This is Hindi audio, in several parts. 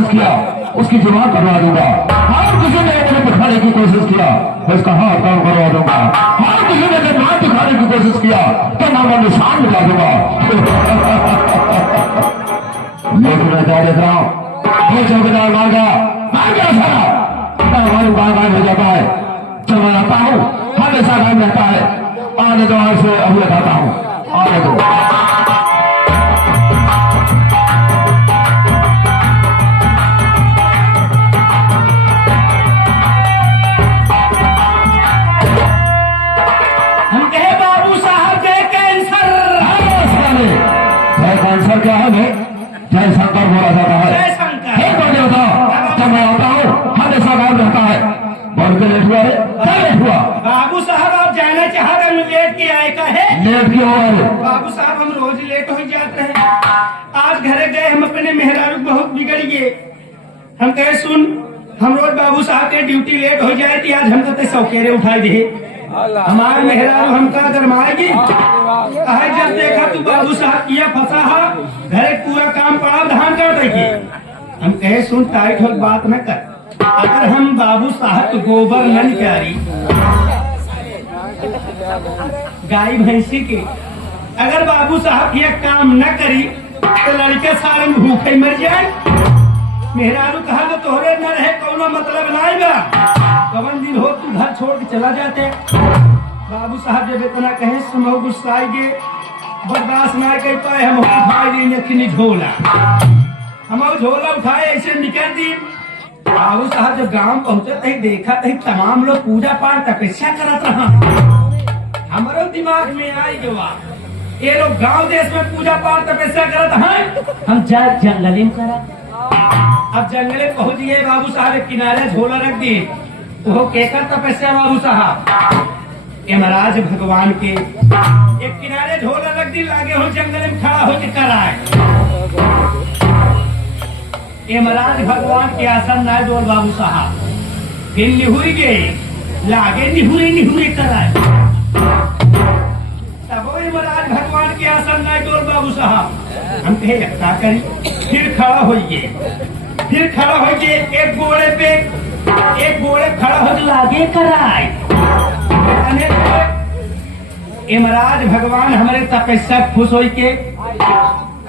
कोशिश किया उसकी जुबान करवा दूंगा। हर किसी ने मुझे दिखाने की कोशिश किया मैं इसका हाथ काम करवा दूंगा। हर किसी ने जब नाम दिखाने की कोशिश किया तो नाम निशान मिला दूंगा। लेकिन मैं क्या देख रहा हूँ ये चौकीदार मार गया सारा हमारी गायब हो जाता है। जब मैं आता हूँ हमेशा गायब रहता है। आने दो से अभी बताता हूँ आने दो। कैंसर क्या है जय शंकर बोला जाता है। बताओ जब मैं आता हूँ हमेशा गायब रहता है। बहुत लेट हुआ है क्या लेट हुआ? बाबू साहब आप जाना चाह रहे लेट किया है का है? लेट क्यों हुआ है? बाबू साहब हम रोज लेट हो जाते हैं। आज घरे गए हम अपने मेहरारू बहुत बिगड़ गए। हम कहे सुन हम रोज बाबू साहब के ड्यूटी लेट हो जाए थी आज हम कहते सौकेरे उठाई दे हमारे मेहरारू हमका गरमाएगी। जब देखा तू बाबू साहब किया फंसा घरे पूरा काम पड़ा धान कर देगी। हम कहे सुन टाइट हो बात न कर। अगर हम बाबू साहब गोबर न निकाली गाय भैंसी के अगर बाबू साहब ये काम न करी तो लड़के सारे भूखे मर जाए। मेहरारू कहा तो तोहरे न रहे कोनो मतलब नहीं बा। कवन दिन हो तू घर छोड़ के चला जाते। बाबू साहब जब इतना कहे समो गुस्साई गे बर्दाश्त ना कर पाए हम उठाए नहीं झोला हम झोला उठाए ऐसे निकल दी। बाबू साहब जब गांव पहुंचे तही देखा तही तमाम लोग पूजा पाठ तपस्या करत रहा। हमारे दिमाग में आई गवा ये लोग गांव देश में पूजा पाठ तपस्या करत हैं हम जंगल में करत। अब जंगले पहुंच गए बाबू साहब किनारे झोला रख दिए। वो केकर तपस्या बाबू साहब यमराज भगवान के एक किनारे झोला रख दी लागे हो जंगल में खड़ा हो के कराए। यमराज भगवान के आसन ना डोल बाबू साहब फिर निहुरी गए लागे निहुरी कराए। तब यमराज भगवान के आसन ना डोल बाबू साहब हम कहे क्या करी फिर खड़ा हो गए एक गोड़े खड़ा हो लागे कराए। यमराज भगवान हमारे तपस्या खुश हो के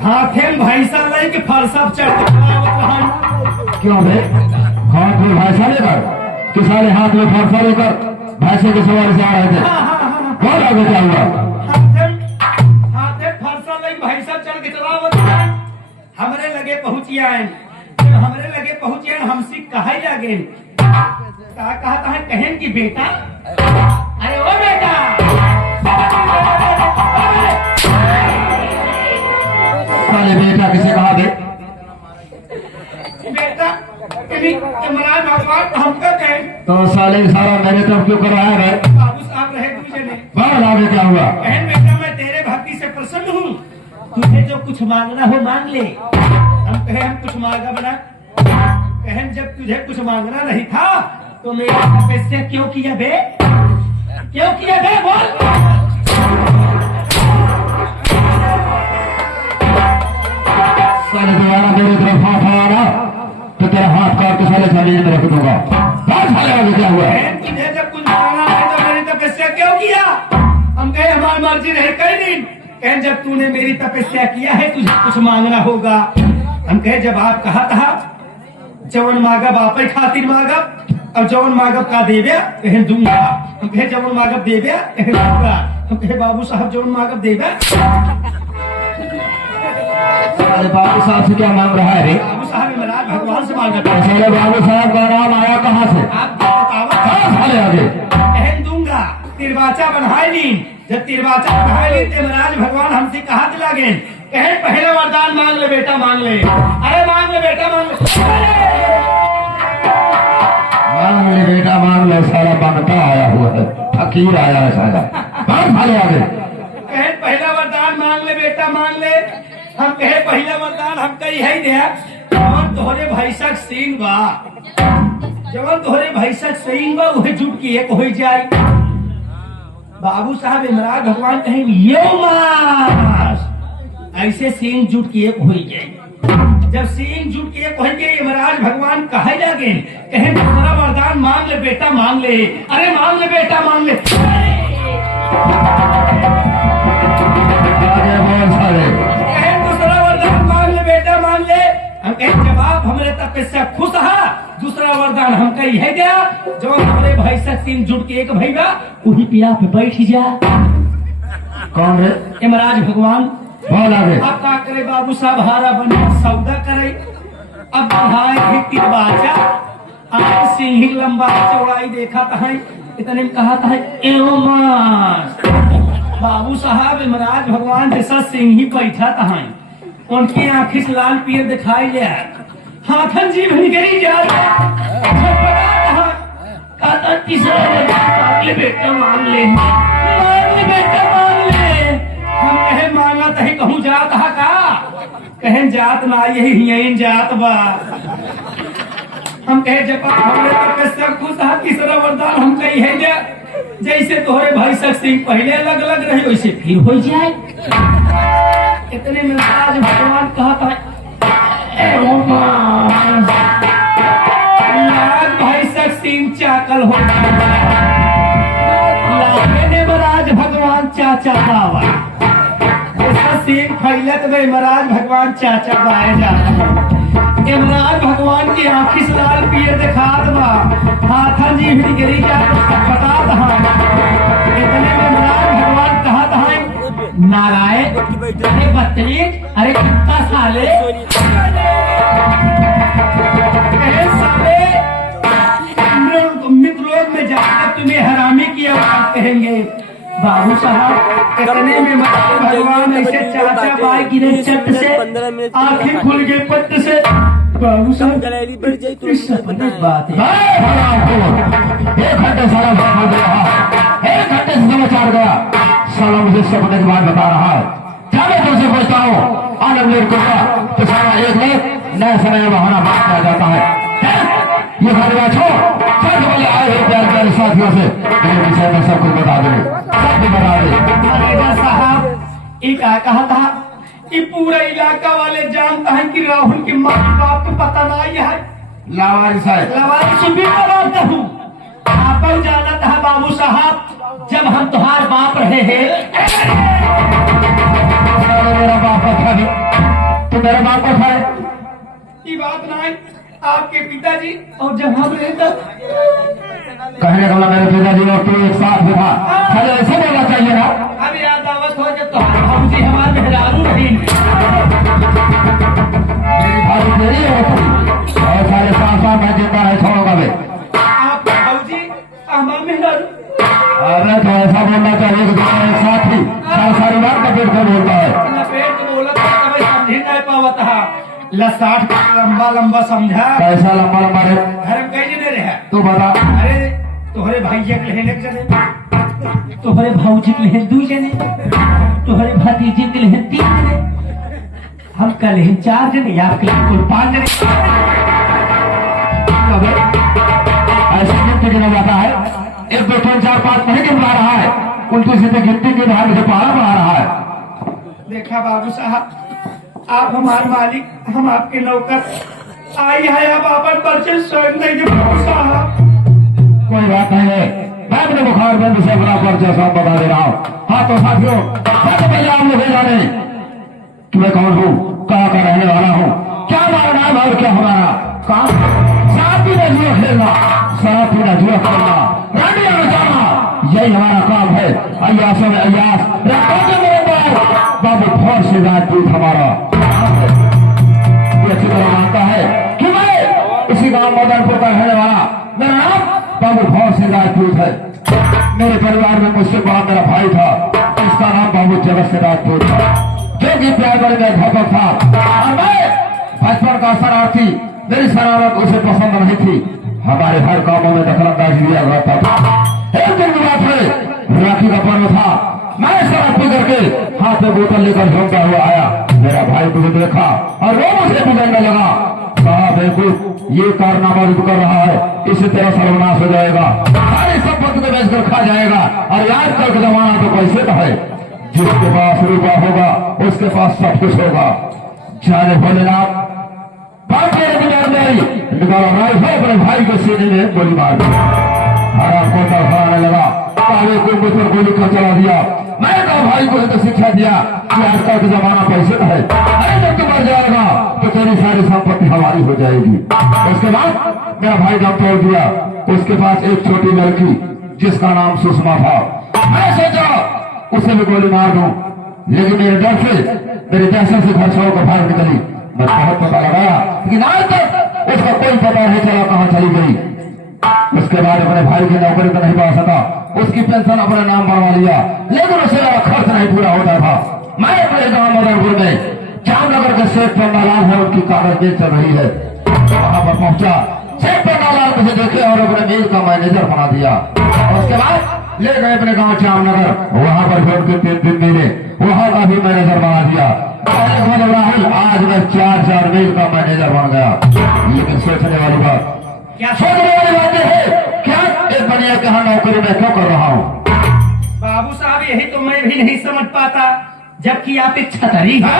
हाथे में भैंसा ले के फरसा चढ़ क्यों भाई हाथ में भैंसा लेकर किसाने हाथ में फरसा लेकर भैंसे के सवारी से आ रहे थे। बहुत आगे क्या हुआ? हाथे फरसा ले भैंसा चढ़ के चला हमारे लगे पहुंचे हमसे कहा लगे कहा कहन की बेटा अरे ओ बेटा साले बेटा किसे कहा दे बेटा यमराज भगवान हमको कहे तो साले सारा मेरे तरफ क्यों कर रहा है? बाबू साहब रहे दूसरे ने बहुत आगे क्या हुआ? कहन बेटा मैं तेरे भक्ति से प्रसन्न हूँ तुझे जो कुछ मांगना हो मांग ले। हम कहे हम कुछ मांगा बना कहन जब तुझे कुछ मांगना नहीं था तो मेरी तपस्या क्यों किया बे बोल। साले दोबारा मेरे तरफ हाथ आया ना तो तेरा हाथ काट के साले जमीन में रख दूंगा। बहुत साले आगे क्या हुआ? तुझे जब कुछ मांगना है तो मेरी तपस्या क्यों किया? हम कहे हमारी मर्जी रहे कई दिन कहन जब तूने मेरी तपस्या किया है तुझे कुछ मांगना होगा। हम कहे जब आप कहा था जवन मांगब आप खातिर मांगब और जवन मांगब का देव्या कहन दूंगा। हम कहे जवन मांगब देव्या कहन दूंगा। हम कहे बाबू साहब जवन मांगब देव्या। बाबू साहब से क्या मांग रहा है रे? बाबू साहब यमराज भगवान से मांग रहा है। बाबू साहब का नाम आया कहाँ से? आप बताओ साले आगे कहन दूंगा तिरवाचा बनाए ली। जब तिरवाचा बनाए ली यमराज भगवान हमसे कहा दिला गए कहन पहले वरदान मांग ले बेटा मांग ले। अरे मांग ले बेटा मांग ले बेटा मांग ले। सारा बनता आया हुआ है फकीर आया है सारा। बहुत साले आगे कहन पहला वरदान मांग ले बेटा मांग ले। हम कहे पहला वरदान हम कही है दिया जवन तोहरे भैसक सीन बा वही जुट की एक हो जाए। बाबू साहब यमराज भगवान कहें यो मास ऐसे सीन जुट की एक हो जाए। जब सिंह जुट के कहे के यमराज भगवान कहे जागे कहे दूसरा वरदान मांग ले बेटा मांग ले, अरे मांग ले बेटा मांग ले। आगे बोल सारे। कहे दूसरा वरदान मांग ले बेटा मांग ले। हम कहे जवाब हमरे तपस्या खुश है, दूसरा वरदान हम कही है क्या जो हमारे भाई सब सिंह जुट के एक भैया वही पिया पे बैठ जा। कौन है? यमराज भगवान बोल आगे। अब का करे बाबू साहब हारा बने सौदा करे, अब बढ़ाए भी बाचा आज सिंह लंबा चौड़ाई देखा था इतने में कहा था एवं बाबू साहब यमराज भगवान जैसा सिंह ही बैठा था उनकी आंखी से लाल पीर दिखाई ले हाथन जीभ निकली जा तीसरा मांग ले बेटा मांग ले, मांग ले बेटा मांग ले। हम कहे मांगा तही कहूँ जात हा का कहे जात ना यही जात बा। हम कहे जब हमरे तक सब कुछ हा तीसरा वरदान हम कही है जा जैसे तोहरे भाई सब सिंह पहले अलग अलग रहे वैसे फिर हो जाए। इतने में आज भगवान कहा था लाज भाई सब सिंह चाकल हो लागे महाराज भगवान चाचा बाबा ऐसा सिंह फैलत में महाराज भगवान चाचा बाए जाता इमरान भगवान की आंखी से लाल पियर दिखात बा हाथन जी भी गिरी जा बता दहा। इतने में इमरान भगवान कहा था नारायण अरे बदतमीज अरे कितना साले मित्रों में जाकर तुम्हें हरामी की आवाज कहेंगे। बाबू साहब कितने में भगवान ऐसे चाचा भाई गिरे चट से आंखें खुल गए पट से। बाबू साहब बात है एक घंटे साला हो गया, एक घंटे से समाचार गया साला मुझे सपने की बात बता रहा है। क्या मैं तुमसे पूछता हूँ आनंद मेरे को तो सारा एक लेख नए समय बहाना बात किया जाता है। ये घटना छोड़ सब वाले आए हुए प्यार प्यारे साथियों से मेरे विषय में सब कुछ बता दे, सब कुछ बता दे। मैनेजर साहब एक कहा था कि पूरा इलाका वाले जानता है कि राहुल के माँ बाप को पता नहीं है। लावारिस है, लावारिस भी बताता हूँ आप जाना था बाबू साहब जब हम तुम्हारे बाप रहे हैं। मेरा बाप था तो मेरा बाप का था ये बात नहीं आपके पिताजी और जब हम रहे तब कहने का मेरे पिताजी और तू एक साथ में था, अरे ऐसा बोलना चाहिए ना। अब याद आवत हो जब तुम्हारे भाजी हमारे मेहरारू नहीं मेरी भाभी मेरी है और सारे साथ साथ मैं जिंदा रहे छोड़ूंगा मैं। आप भाजी हमारे मेहरारू अरे तो ऐसा बोलना चाहिए कि दोनों एक साथ ही सारी बात का पेट खोल बोलता है। लपेट बोला तो समझ नहीं पावत है ल60 लंबा लंबा समझा कैसा लंबा लंबा रे घर में कहीं नहीं रहा तू बता। अरे तोहरे भैया के लेने जने तोहरे भाऊजी के लेने 2 जने तोहरे भतीजे के लेने 3 जने हम कल लेने 4 जने आपके लिए कुल 5 जने। ऐसे गिनती गिना जाता है 1 2 3 4 5 नहीं गिन पा रहा है, उल्टी सीधे गिनती के धार से पहाड़ा बढ़ा रहा है। देखा बाबू साहब आप हमारे मालिक हम आपके नौकर आई है अब अपन परिचय स्वयं नहीं दे बाबू साहब। कोई बात नहीं है, मैं अपने बुखार बंद से अपना परिचय सब बता दे रहा हूँ। हाँ तो साथियों सबसे पहले आप लोग जाने कि मैं कौन हूँ, कहाँ का रहने वाला हूँ, क्या हमारा नाम और क्या हमारा काम। साथ ही में जुआ खेलना, साथ ही में जुआ खेलना, रानियां बचाना, यही हमारा काम है। अय्यासों में अय्यास बाबू बहुत से राजपूत हमारा ये अच्छी तरह मानता है कि मैं इसी गांव मदनपुर का रहने वाला मेरा नाम बाबू बहुत से राजपूत है। मेरे परिवार में मुझसे बड़ा मेरा भाई था, इसका नाम बाबू जगत से राजपूत था, जो कि प्यारगढ़ में अध्यापक था और मैं बचपन का शरारती। मेरी शरारत उसे पसंद नहीं थी, हमारे हर कामों में दखलंदाजी दिया जाता था। एक दिन की बात है, राखी का पर्व था, मैं शराब पी करके हाथ में बोतल लेकर झोंका हुआ आया। मेरा भाई मुझे देखा और वो मुझे बिगड़ने लगा। कहा बेवकूफ ये कारनामा जो कर रहा है इसी तरह सर्वनाश हो जाएगा, सारी संपत्ति को बेचकर खा जाएगा। और आजकल का जमाना तो कैसे का है, जिसके पास रुपया होगा उसके पास सब कुछ होगा। जाने भोलेनाथ बात मेरे दिमाग में आई, निकाला राइफल अपने भाई को सीने में गोली मार दी। हरा कोटा खाने लगा, काले को मुझ पर गोली का चला दिया। मैंने कहा भाई को तो शिक्षा दिया कि आजकल का जमाना पैसे का है, अरे जब तू मर जाएगा तो तेरी सारी संपत्ति हमारी हो जाएगी। उसके बाद मेरा भाई दम तोड़ दिया। उसके पास एक छोटी लड़की जिसका नाम सुषमा था। मैं सोचा उसे भी गोली मार दूं, लेकिन मेरे डर से, मेरी दहशत से घर छोड़कर बाहर निकली। मैं बहुत पता लगाया, लेकिन आज तक उसका कोई पता नहीं चला कहाँ चली गई। उसके बाद अपने भाई की नौकरी तो नहीं पा सका, उसकी पेंशन अपने नाम बनवा लिया, लेकिन उसे मेरा खर्च नहीं पूरा होता था। मैं अपने गांव मदनपुर में जामनगर के सेठ पन्नालाल है, उनकी कागज बेच चल रही है, वहां पर पहुंचा। सेठ पन्नालाल मुझे देखे और अपने मिल का मैनेजर बना दिया। और उसके बाद ले गए अपने गांव जामनगर, वहां पर भी उनके 3 दिन मिले, वहां का भी मैनेजर बना दिया। राहुल आज मैं 4 मिल का मैनेजर बन गया। लेकिन सोचने वाली बात, क्या सोचने वाली बात है, क्या एक बनिया के यहाँ नौकरी में क्यों कर रहा हूँ? बाबू साहब यही तो मैं भी नहीं समझ पाता, जबकि आप एक छतरी हैं।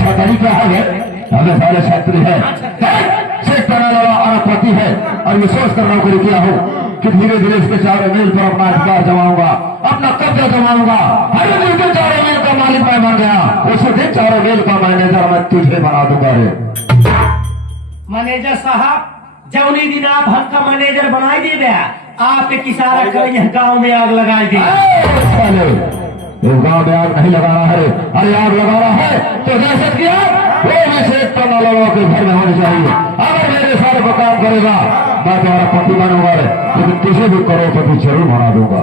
छतरी क्या है? हमें सारे छतरी है, शेख पन्नालाल अरबपति है, और ये सोच कर नौकरी किया हो कि धीरे धीरे इसके चारों मील पर अपना अधिकार जमाऊंगा, अपना कब्जा जमाऊंगा। हर दिन के चारों मील का मालिक मैं बन गया, उसी दिन चारों मील का मैनेजर मैं तुझे बना दूंगा रे। मैनेजर साहब, जौनी दिन आप हमका मैनेजर बनाई दे गया, आप एक इशारा कर गांव में आग लगाई दी। गांव में आग नहीं लगाना है, अरे आग लगाना है तो दहशत की आग वो भी शेख पन्नालाल के घर में होनी चाहिए। अगर मेरे सारे को काम करेगा मैं तुम्हारा पति बनूंगा, लेकिन तुझे भी करोड़पति जरूर बना दूंगा।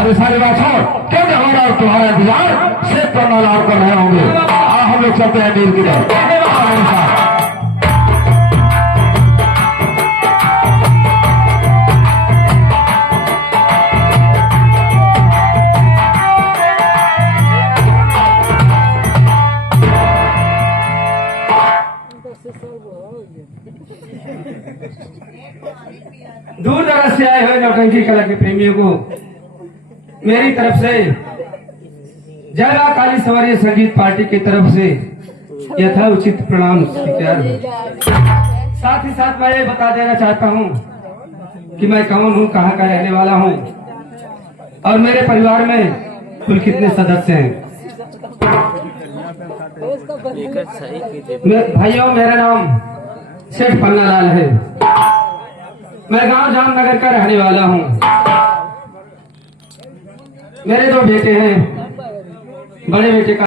अरे सारी बात छोड़, क्योंकि हमारा और तुम्हारा इंतजार शेख पन्नालाल कर रहे होंगे। हम लोग चलते हैं मील की तरफ। दूर दराज से आए हुए नौटंकी कला के प्रेमियों को मेरी तरफ से जय मां काली सवारी संगीत पार्टी की तरफ से यथा उचित प्रणाम स्वीकार हो। साथ ही साथ मैं ये बता देना चाहता हूँ कि मैं कौन हूँ, कहाँ का रहने वाला हूँ और मेरे परिवार में कुल कितने सदस्य हैं। भाइयों, मेरा नाम सेठ पन्नालाल है, मैं गांव जामनगर का रहने वाला हूँ। मेरे 2 बेटे हैं, बड़े बेटे का